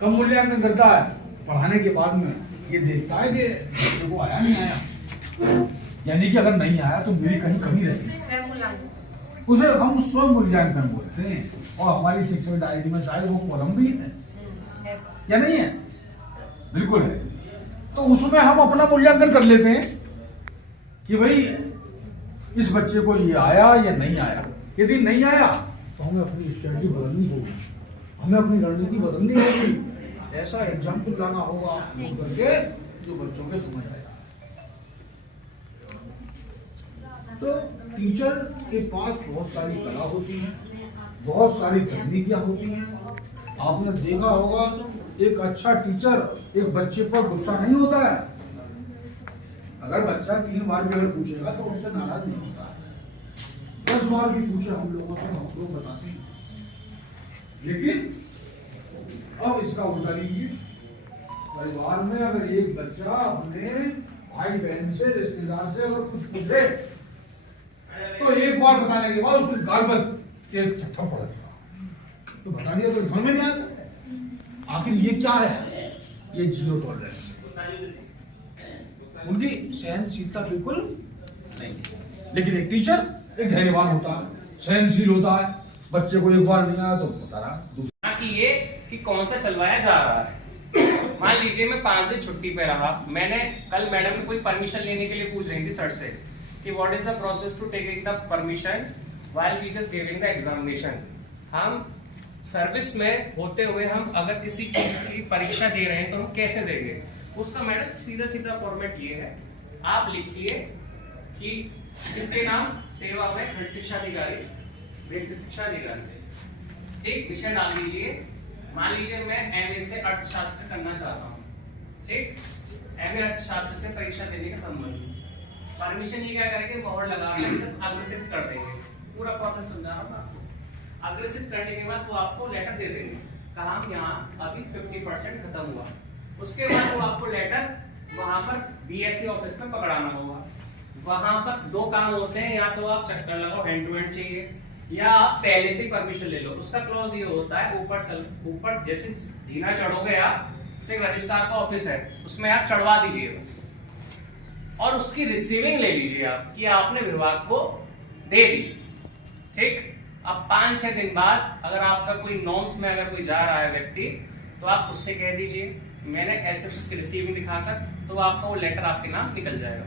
कम मूल्यांकन करता है, पढ़ाने के बाद में ये देखता है कि बच्चे को आया नहीं आया, यानी कि अगर नहीं आया तो मेरी कहीं कमी रहती, उसे हम स्वयं मूल्यांकन बोलते हैं। और हमारी शिक्षण डायरी में शायद वो कॉलम भी है या नहीं है, बिल्कुल है। तो उसमें हम अपना मूल्यांकन कर लेते हैं कि भाई इस बच्चे को ये आया या नहीं आया। यदि नहीं आया तो हमें अपनी स्ट्रेटजी बदलनी होगी, हमें अपनी रणनीति बदलनी होगी, ऐसा एग्जाम्पल लाना होगा करके जो बच्चों के समझ आएगा। तो टीचर के पास बहुत सारी कला होती है, बहुत सारी तकनीकियां होती हैं। आपने देखा होगा एक अच्छा टीचर एक बच्चे पर गुस्सा नहीं होता है। अगर बच्चा 3 बार भी अगर पूछेगा तो उससे नाराज नहीं होता है। 10 बार भी पूछे हम लोगों से, हम लोग बताते हैं। लेकिन अब इसका उल्टा लीजिए, परिवार में अगर एक बच्चा अपने भाई बहन से, रिश्तेदार से अगर कुछ पूछे तो एक बार बताने के बाद उसको गाल पर तेज थप्पड़ देगा, तो बता दिया तो समझ में नहीं आता आखिर ये क्या है। ये जीरो टॉलरेंस, उनकी सहनशीलता बिल्कुल नहीं। लेकिन एक टीचर एक धैर्यवान होता है, सहनशील होता है, बच्चे को एक बार नहीं आया तो बता रहा कि ये कि कौन सा चलवाया जा रहा है। मान लीजिए मैं 5 दिन छुट्टी पे रहा, मैंने कल मैडम कोई परमिशन लेने के लिए पूछ रही थी सर से कि what is the process to taking the permission while teachers giving the examination. हम सर्विस में होते हुए हम अगर किसी चीज की परीक्षा दे रहे हैं तो हम कैसे देंगे, उसका मैडम सीधा सीधा फॉर्मेट ये है। आप लिखिए कि किसके नाम, सेवा में खंड शिक्षा अधिकारी, बेसिक शिक्षा अधिकारी, ठीक, विषय डाल दीजिए। मान लीजिए मैं एमए से अर्थशास्त्र करना चाहता हूँ, ठीक, एमए अर्थशास्त्र से परीक्षा देने के संबंध में परमिशन ये क्या करेंगे, मोहर लगा के सिर्फ अग्रसित कर देंगे। पूरा प्रोसेस समझा रहा हूँ आपको। अग्रसित करने के बाद वो आपको लेटर दे देंगे, काम यहाँ अभी 50% खत्म हुआ। उसके बाद वो आपको लेटर वहां पर बीएससी ऑफिस में पकड़ाना होगा। वहां पर 2 काम होते हैं, या तो आप चक्कर लगाओ, हैंड टू हैंड चाहिए, या आप पहले से ही परमिशन ले लो। उसका क्लॉज ये होता है, ऊपर जैसे जीना चढ़ोगे आप तो एक रजिस्ट्रार का ऑफिस है, उसमें आप चढ़वा दीजिए बस, और उसकी रिसीविंग ले लीजिए आप कि आपने विभाग को दे दी, ठीक। अब 5-6 दिन बाद अगर आपका कोई नॉर्म्स में अगर कोई जा रहा है व्यक्ति, तो आप उससे कह दीजिए मैंने ऐसे उसकी रिसीविंग दिखाकर, तो आपका वो लेटर आपके नाम निकल जाएगा।